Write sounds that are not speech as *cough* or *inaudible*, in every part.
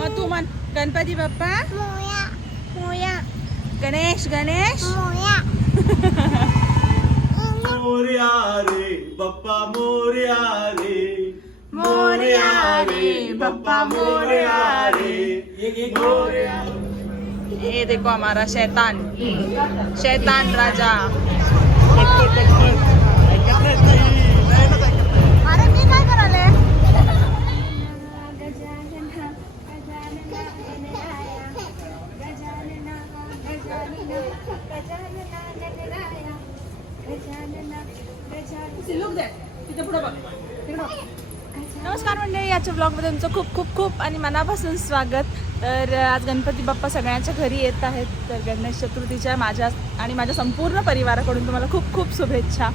मग तू म्हण गणपती बाप्पा मोया मोया गणेश गणेश मोया मोर्या रे बाप्पा मोर्या रे मोरया रे, बाप्पा मोरया रे मोर्या ये देखो हमारा शैतान शैतान राजा अरे तुमचं खूप खूप खूप आणि मनापासून स्वागत. तर आज गणपती बाप्पा सगळ्यांच्या घरी येत आहेत. तर गणेश चतुर्थीच्या माझ्या आणि माझ्या संपूर्ण परिवाराकडून तुम्हाला खूप खूप शुभेच्छा.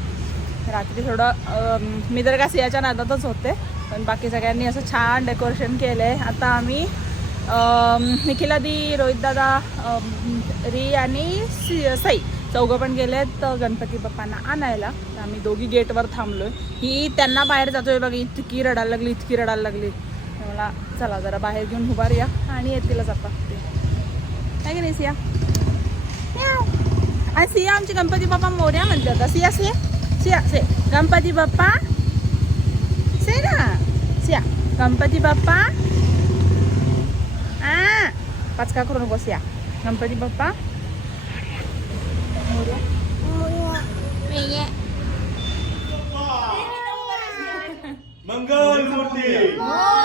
रात्री थोडं मी तर का सियाच्या नादातच होते पण बाकी सगळ्यांनी असं छान डेकोरेशन केलं आहे आता आम्ही निखिला निखिलादी रोहितदादा री आणि सि साई चौघं पण गेले आहेत गणपती बाप्पांना आणायला. तर आम्ही दोघी गेटवर थांबलोय. ही त्यांना बाहेर जातोय बघ इतकी रडायला लागली इतकी रडायला लागली. तर मला चला जरा बाहेर घेऊन उभारूया आणि येतीलच आता ते काय की नाही सिया? आणि सिया आमची गणपती बाप्पा मोर्या म्हणते आता. सिया सिया सिया से गणपती बाप्पा से ना. सिया गणपती बाप्पा. आ पाचका करू नको सिया. गणपती बाप्पा. मोरया. मोया मंगल मूर्ती मोरया.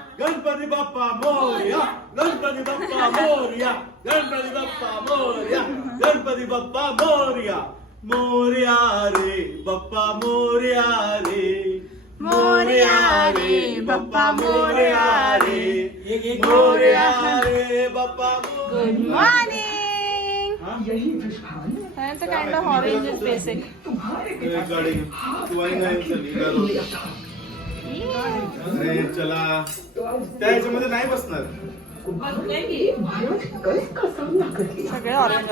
गणपती बाप्पा मोर्या गणपती बाप्पा मोर्या गणपती बाप्पा मोर्या गणपती बाप्पा मोर्या मोर्या रे बाप्पा मोर्या रे मोरया रे, बाप्पा मोरया रे मोर्या रे बाप्पा गुड मॉर्निंग हा? त्यांचं काइंड ऑफ़ ऑरेंज फेस आहे एक गाडी अरे चला. त्या ह्याच्यामध्ये नाही बसणार. सगळे ऑरेंज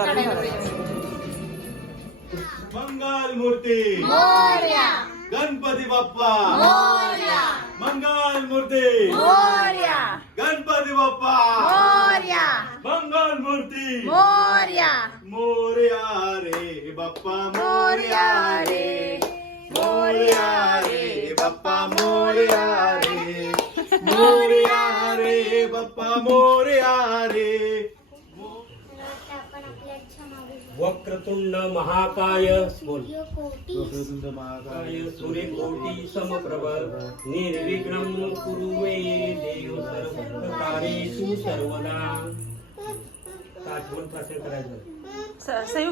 मंगल मूर्ती. मोरया. गणपती बाप्पा. मोरया. मंगल मूर्ती. मोरया. गणपती बाप्पा. मोरया. मंगल मूर्ती. मोरया. मोर्या रे बाप्पा. मोरया रे. मोर्या रे बाप्पा मोर्या रे मोर्या रे बाप्पा मोर्या रे आपण आपल्या छान वक्रतुंड महाकाय बोल. कोटी काय सूर्यकोटी समप्रभ. निर्विघ्नं कुरु मे देव सर्वकार्येषु सर्वदा.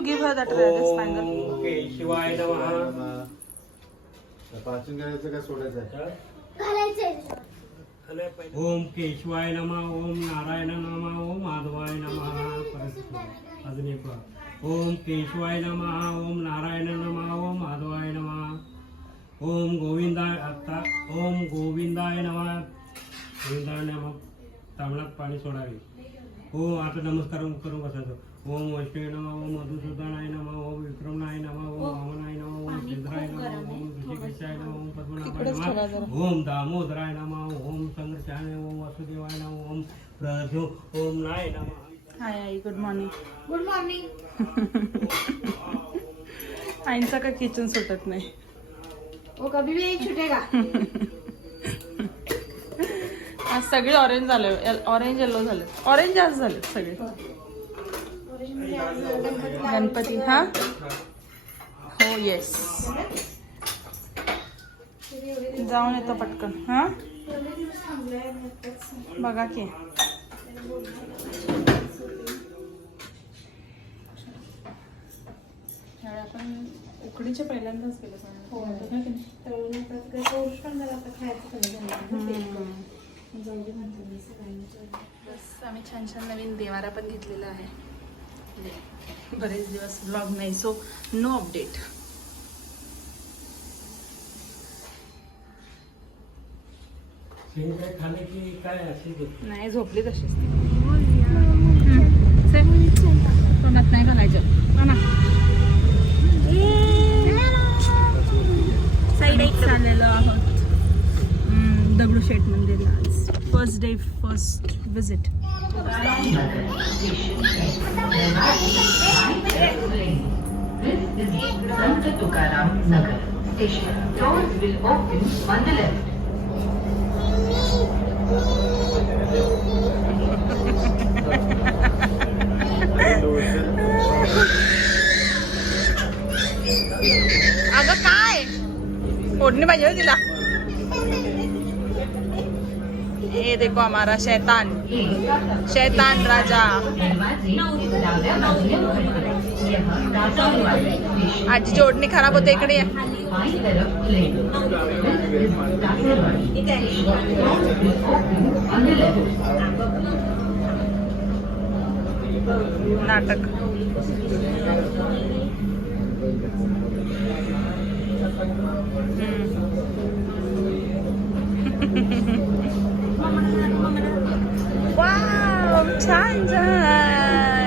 गिव्ह हर दॅट ओम केशवाय नमः. पाचून करायचं का सोडायचं ओम केशवाय नमः ओम नारायण नमः ओम माधवाय नमः. अजून एक. ओम केशवाय नमः ओम नारायण नमः ओम माधवाय नमः. ओम गोविंदाय आता ओम गोविंदाय नमः. गोविंदाय नमः. तांबडात पाणी सोडावे. ओम आता नमस्कार करून बसायचं. ओम वैष्णव नमः ओम मधुसूदनाय नमः ओम विक्रमनाय नमः ओम वामनाय नमः ओम सिद्धराय नमः ओम ओम पद्मनाभाय नमः ओम दामोदराय नमः ओम संग्रशाय ओम वासुदेवाय नमः ओम प्रजो ओम नाय नमः। हाय आई गुड मॉर्निंग गुड मॉर्निंग आईंचा का किचन सुटत नाही. वो कभी भी नहीं छूटेगा आज सगळे ऑरेंज झाले ऑरेंज येलो झाले ऑरेंज आज झाले सगळे. गणपती हा? हो येस जाऊन येतो पटकन हां? बघा की. आपण उकडीच्या पहिल्यांदाच केलं बस आम्ही छान छान नवीन देवारा पण घेतलेला आहे. बरेच दिवस ब्लॉग नाही सो नो अपडेट नाही? झोपली तशीच तोंडात नाही घालायचं. साईड एक चाललेलो आहोत. दगडूशेठ मंदिर first day first visit Tukaram Nagar station doors will open on the left को हमारा शैतान. शैतान राजा. आजी जोडणी खराब होते इकडे नाटक. हम्म. *laughs* Wow, China!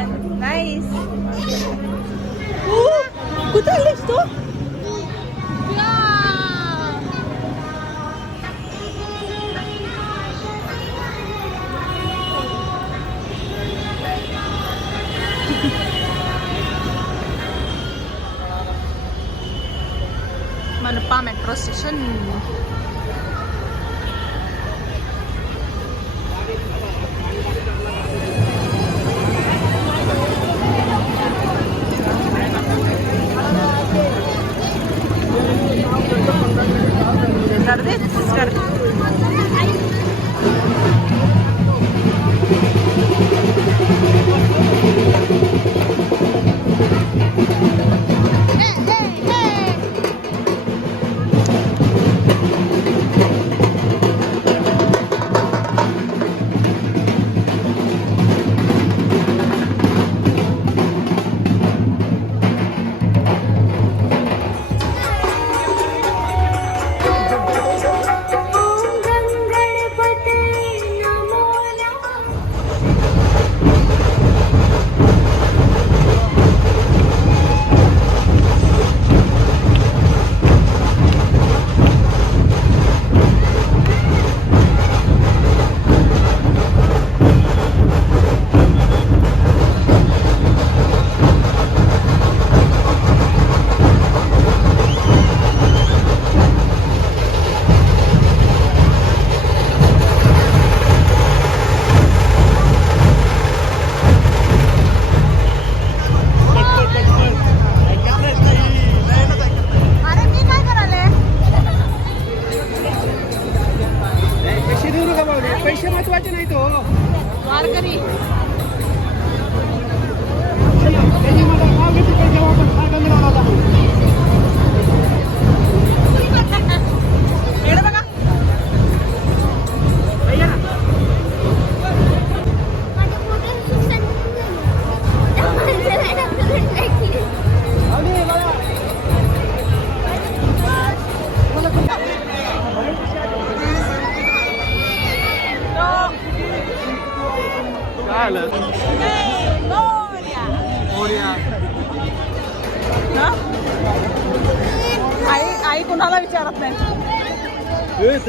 विचारत नाही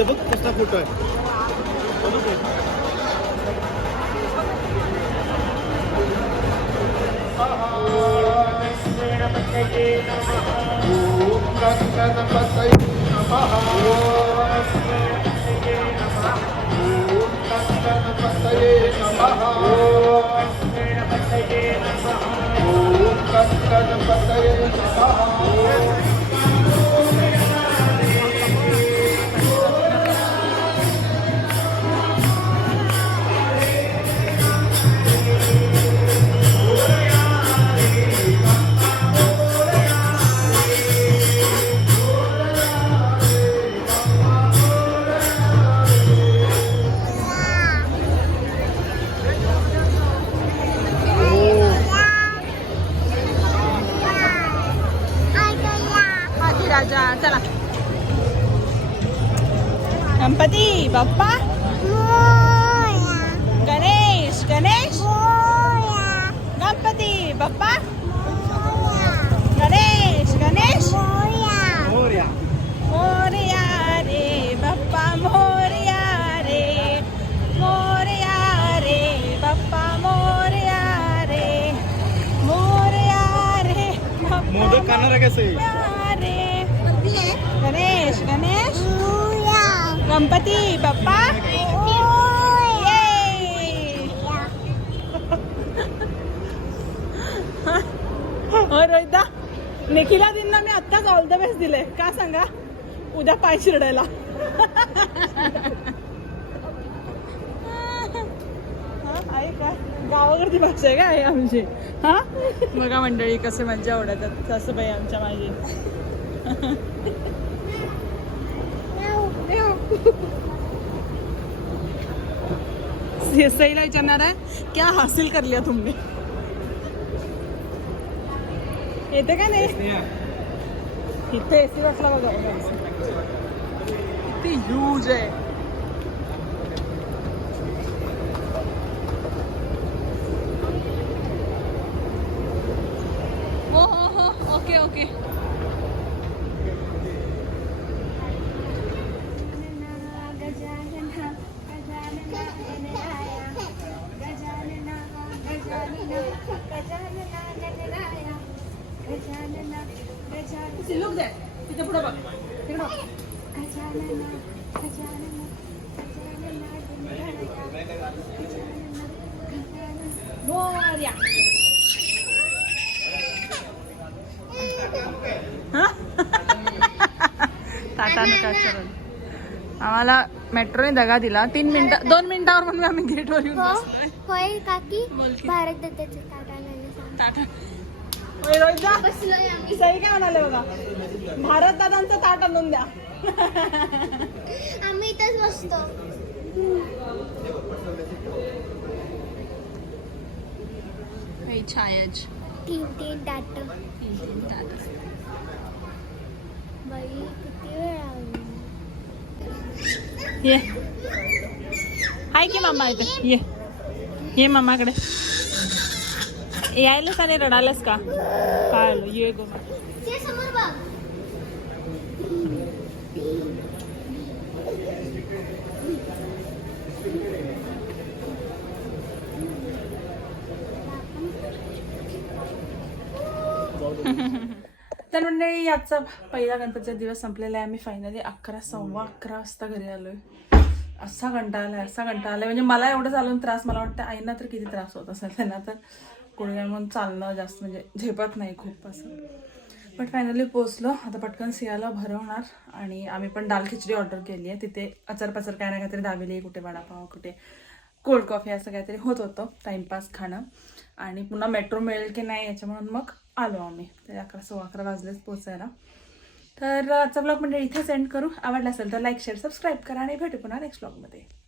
बघ कसला फोटो आहे कसे? गणेश गणेश. गणपती बाप्पा हो रोहिता. निखिला दिनना मी आत्ताच ऑल द बेस्ट दिले. का सांगा? उद्या पाय शिरडायला. आहे का? गावाकडची भाषा आहे का आहे आमची? हा? बघा मंडळी कसे मज्जा उडतात सासूबाई आमच्या माझी सईला विचारणार आहे क्या हासिल कर लिया तुमने? येते का नाही? इथे एसी बसला बघा. किती ह्यूज आहे हो हो हो ओके ओके लोक जाय तिथे पुढे बघ तिकडे बघ मोरया टाटा नका चरण आम्हाला मेट्रोने दगा दिला. तीन मिनिटं दोन मिनिटावर म्हणून आम्ही गेटवर येऊन बसलोय. होय काकी. भारत दत्ताचे टाटा नाही सांग. टाटा होय, रोहितदा? बसलोय आम्ही. सई काय म्हणाले बघा? भारत दादांचं ताट आणून द्या. आम्ही इथंच बसतो. छायाज. तीन तीन टाट बाई ये. हाय की मामा इथे ये. ये मामाकडे. यायलास आणि रडायलास का? काय ये गो. तर मंडळी याचा पहिला गणपतीचा दिवस संपलेला आहे. आम्ही फायनली अकरा सव्वा अकरा वाजता घरी आलोय. असा कंटाळा आलाय असा कंटाळा आलाय. म्हणजे मला एवढं चालून त्रास मला वाटतं आईना तर किती त्रास होत असेल त्यांना तर गुडघ्या म्हणून चालणं जास्त म्हणजे झेपत नाही खूप असं. बट फायनली पोचलो आता पटकन सियाला भरवणार आणि आम्ही पण दाल खिचडी ऑर्डर केली आहे तिथे अचर पचर काय ना काहीतरी दाबेली कुठे वडापाव कुठे कोल्ड कॉफी असं काहीतरी होत होतं टाइमपास खाणं. आणि पुन्हा मेट्रो मिळेल की नाही याच्या म्हणून मग आलो आम्ही. तर अकरा सव्वा अकरा वाजलेच पोचायला. तर आजचा ब्लॉग म्हणजे इथे सेंड करू. आवडला असेल तर लाईक शेअर सबस्क्राईब करा आणि भेटू पुन्हा नेक्स्ट ब्लॉगमध्ये